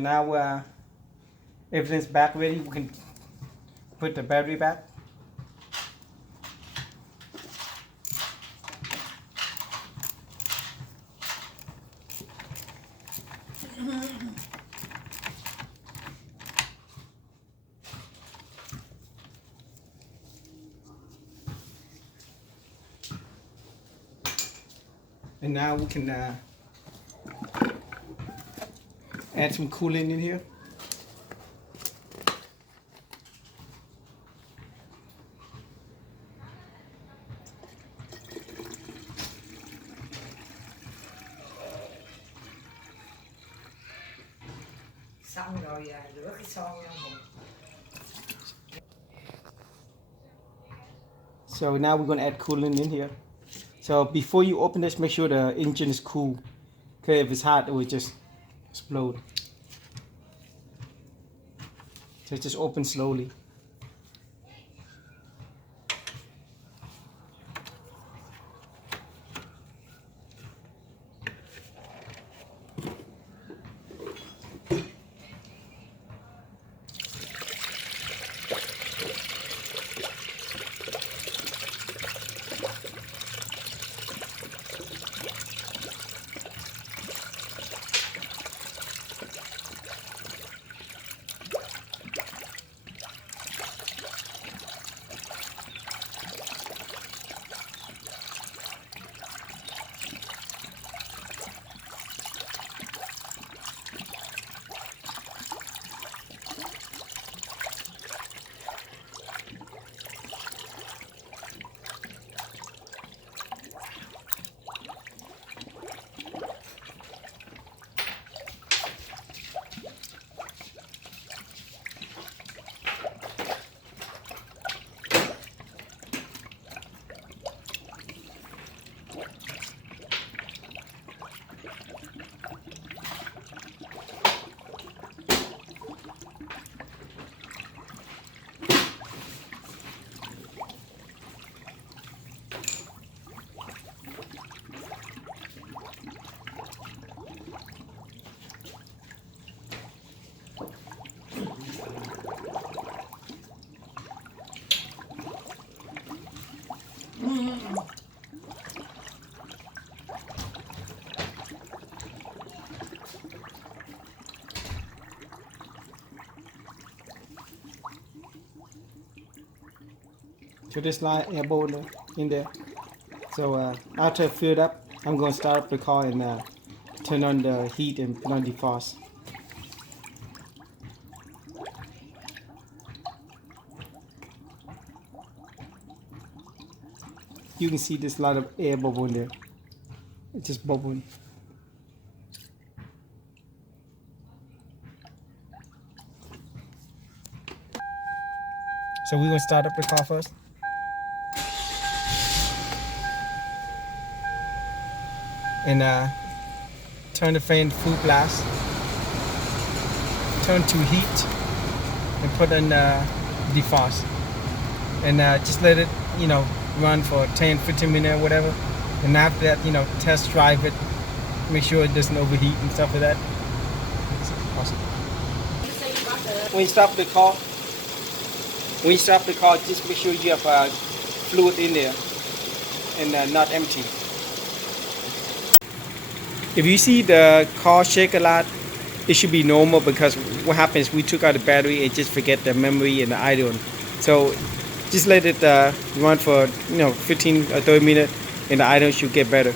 Now everything's back ready. We can put the battery back. And now we can add some coolant in here. Xong rồi rửa cái son ra một. So now we're going to add coolant in here. So before you open this, make sure the engine is cool. Okay, if it's hot, it will just explode. So just open slowly. So this line air bowl in there. So after I fill it up, I'm going to start up the car and turn on the heat and put on defrost. You can see there's a lot of air bubble in there. It's just bubbling. So we're going to start up the car first. And turn the fan to full blast. Turn to heat and put on defrost. And just let it, run for 10-15 minutes or whatever. And after that, test drive it. Make sure it doesn't overheat and stuff like that. It's awesome. When you stop the car, just make sure you have fluid in there and not empty. If you see the car shake a lot, it should be normal, because what happens, we took out the battery and just forget the memory and the idle. So just let it run for 15 or 30 minutes and the idle should get better.